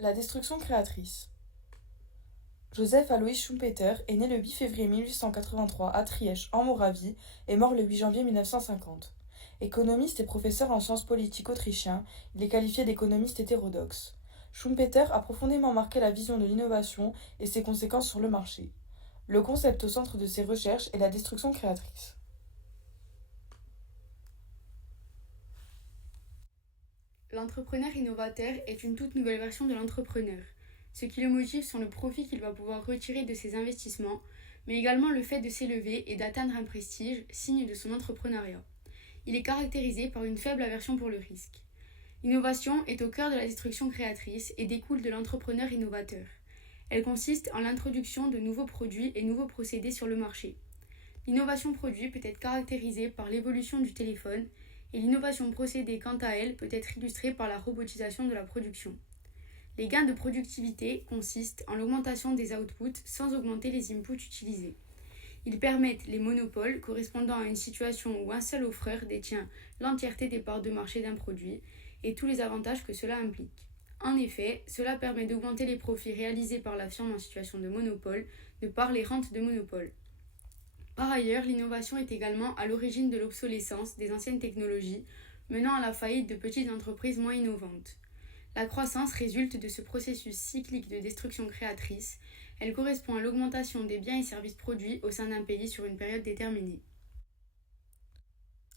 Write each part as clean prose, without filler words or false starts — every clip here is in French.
La destruction créatrice. Joseph Alois Schumpeter est né le 8 février 1883 à Trièche, en Moravie, et mort le 8 janvier 1950. Économiste et professeur en sciences politiques autrichien, il est qualifié d'économiste hétérodoxe. Schumpeter a profondément marqué la vision de l'innovation et ses conséquences sur le marché. Le concept au centre de ses recherches est la destruction créatrice. L'entrepreneur innovateur est une toute nouvelle version de l'entrepreneur. Ce qui le motive sont le profit qu'il va pouvoir retirer de ses investissements, mais également le fait de s'élever et d'atteindre un prestige, signe de son entrepreneuriat. Il est caractérisé par une faible aversion pour le risque. L'innovation est au cœur de la destruction créatrice et découle de l'entrepreneur innovateur. Elle consiste en l'introduction de nouveaux produits et nouveaux procédés sur le marché. L'innovation produit peut être caractérisée par l'évolution du téléphone et l'innovation procédé quant à elle peut être illustrée par la robotisation de la production. Les gains de productivité consistent en l'augmentation des outputs sans augmenter les inputs utilisés. Ils permettent les monopoles correspondant à une situation où un seul offreur détient l'entièreté des parts de marché d'un produit et tous les avantages que cela implique. En effet, cela permet d'augmenter les profits réalisés par la firme en situation de monopole de par les rentes de monopole. Par ailleurs, l'innovation est également à l'origine de l'obsolescence des anciennes technologies, menant à la faillite de petites entreprises moins innovantes. La croissance résulte de ce processus cyclique de destruction créatrice. Elle correspond à l'augmentation des biens et services produits au sein d'un pays sur une période déterminée.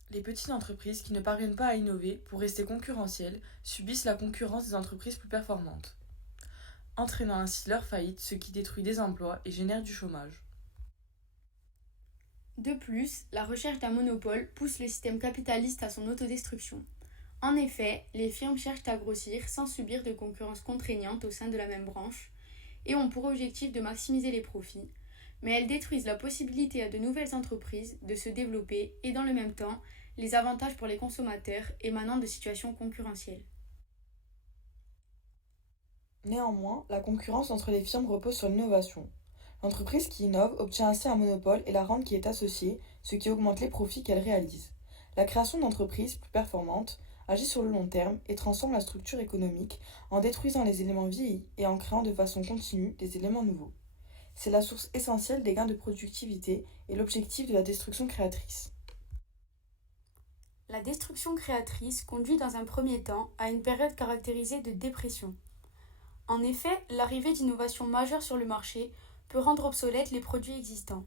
Les petites entreprises qui ne parviennent pas à innover pour rester concurrentielles subissent la concurrence des entreprises plus performantes, entraînant ainsi leur faillite, ce qui détruit des emplois et génère du chômage. De plus, la recherche d'un monopole pousse le système capitaliste à son autodestruction. En effet, les firmes cherchent à grossir sans subir de concurrence contraignante au sein de la même branche et ont pour objectif de maximiser les profits, mais elles détruisent la possibilité à de nouvelles entreprises de se développer et dans le même temps les avantages pour les consommateurs émanant de situations concurrentielles. Néanmoins, la concurrence entre les firmes repose sur l'innovation. L'entreprise qui innove obtient ainsi un monopole et la rente qui est associée, ce qui augmente les profits qu'elle réalise. La création d'entreprises plus performantes agit sur le long terme et transforme la structure économique en détruisant les éléments vieillis et en créant de façon continue des éléments nouveaux. C'est la source essentielle des gains de productivité et l'objectif de la destruction créatrice. La destruction créatrice conduit dans un premier temps à une période caractérisée de dépression. En effet, l'arrivée d'innovations majeures sur le marché peut rendre obsolètes les produits existants.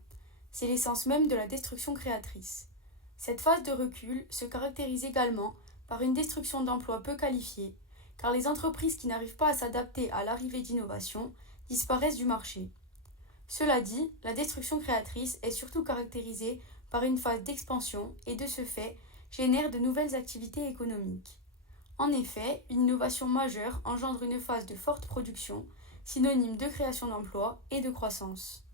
C'est l'essence même de la destruction créatrice. Cette phase de recul se caractérise également par une destruction d'emplois peu qualifiés, car les entreprises qui n'arrivent pas à s'adapter à l'arrivée d'innovations disparaissent du marché. Cela dit, la destruction créatrice est surtout caractérisée par une phase d'expansion et de ce fait génère de nouvelles activités économiques. En effet, une innovation majeure engendre une phase de forte production, synonyme de création d'emplois et de croissance.